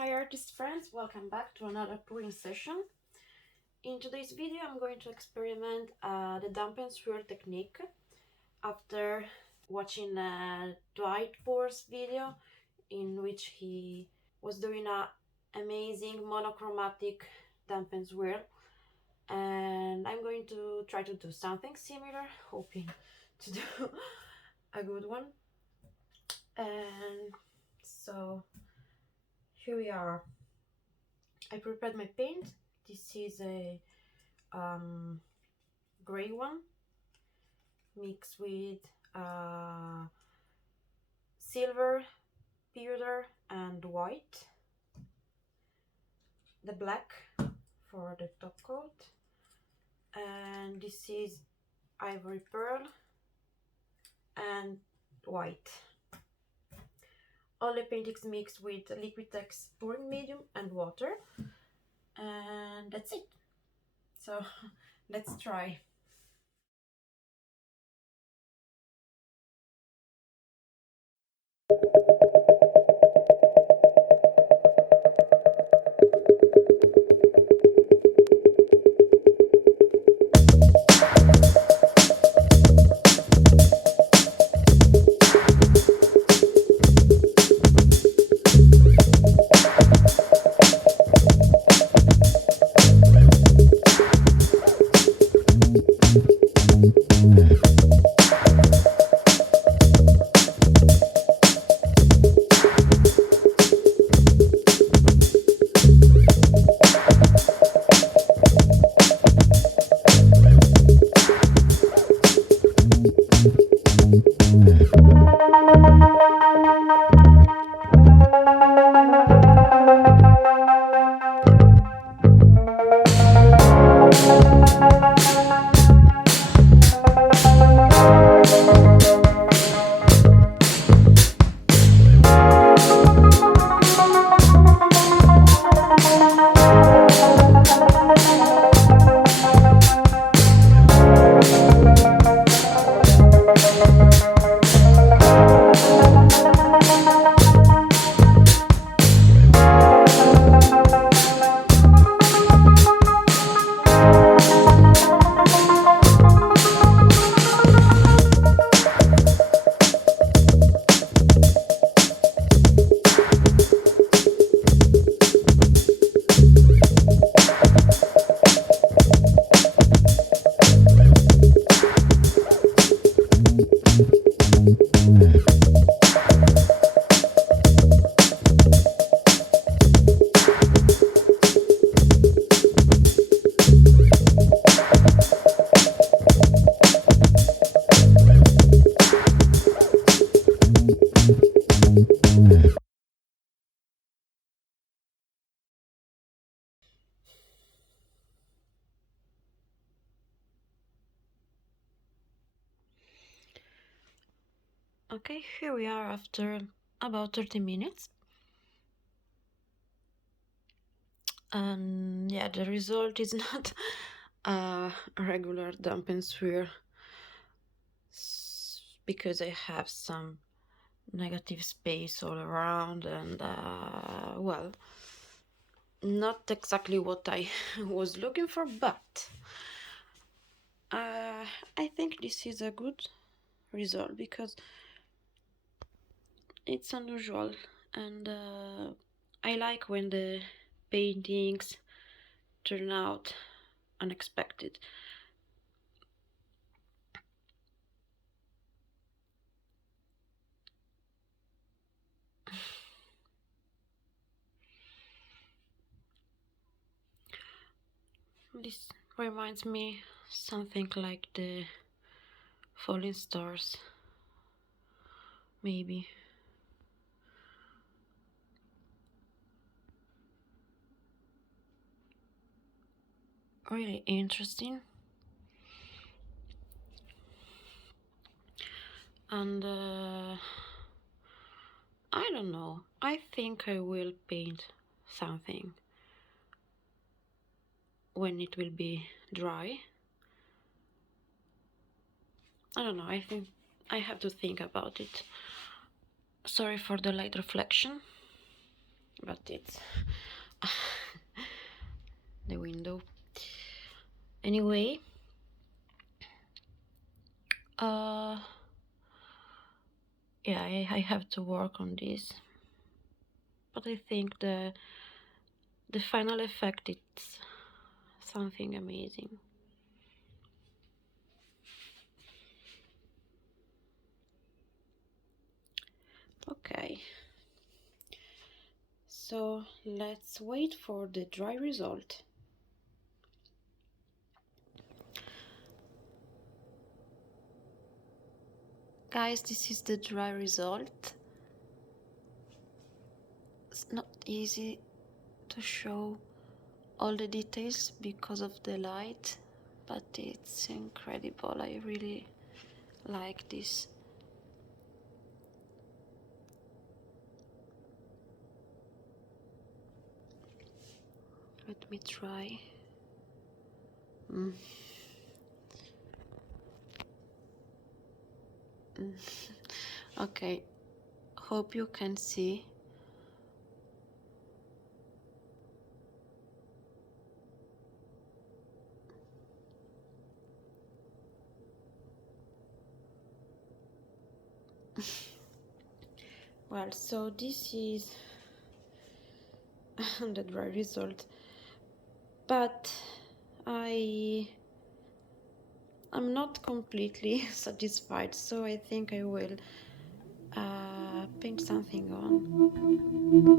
Hi artist friends, welcome back to another pouring session. In today's video I'm going to experiment the dump and swirl technique after watching a Dwight Pours video in which he was doing an amazing monochromatic dump and swirl, and I'm going to try to do something similar, hoping to do a good one. And so here we are. I prepared my paint. This is a gray one mixed with silver, pewter and white. The black for the top coat, and this is ivory pearl and white. All the paintings mixed with Liquitex pouring medium and water, and that's it. So let's try. Okay, here we are after about 30 minutes. And yeah, the result is not a regular dump and swirl because I have some negative space all around, and well, not exactly what I was looking for, but I think this is a good result because it's unusual, and I like when the paintings turn out unexpected. This reminds me something like the falling stars, maybe. Really interesting. And I don't know, I think I will paint something when it will be dry. I don't know, I think I have to think about it. Sorry for the light reflection. but it's the window. Anyway, yeah, I have to work on this, but I think the final effect, it's something amazing. Okay, so let's wait for the dry result. Guys, this is the dry result. It's not easy to show all the details because of the light, but it's incredible. I really like this. Let me try. Okay, hope you can see. Well, so this is the dry result, but I'm not completely satisfied, so I think I will paint something on.